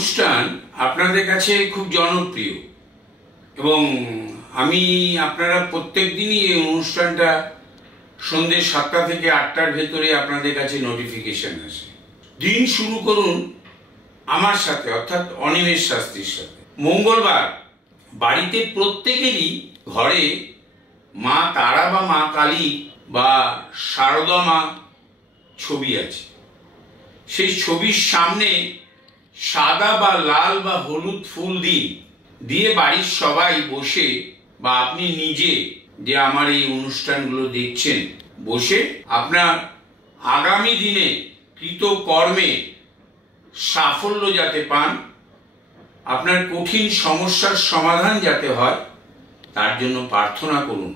অনুষ্ঠান আপনাদের কাছে খুব জনপ্রিয় এবং আমি আপনারা প্রত্যেক দিনই এই অনুষ্ঠানটা সন্ধ্যে 7টা থেকে 8টার ভেতরে আপনাদের কাছে নোটিফিকেশন আসে। দিন শুরু করুন আমার সাথে, অর্থাৎ অনিমেষ শাস্ত্রীর সাথে। মঙ্গলবার বাড়িতে প্রত্যেকেরই ঘরে মা তারা বা মা কালী বা শারদা মা ছবি আছে। সেই ছবির সামনে সাদা বা লাল বা হলুদ ফুল দিয়ে বাড়ির সবাই বসে বা আপনি নিজে যে আমার এই অনুষ্ঠানগুলো দেখছেন বসে আপনার আগামী দিনে কৃত কর্মে সাফল্য যাতে পান, আপনার কঠিন সমস্যার সমাধান যাতে হয় তার জন্য প্রার্থনা করুন।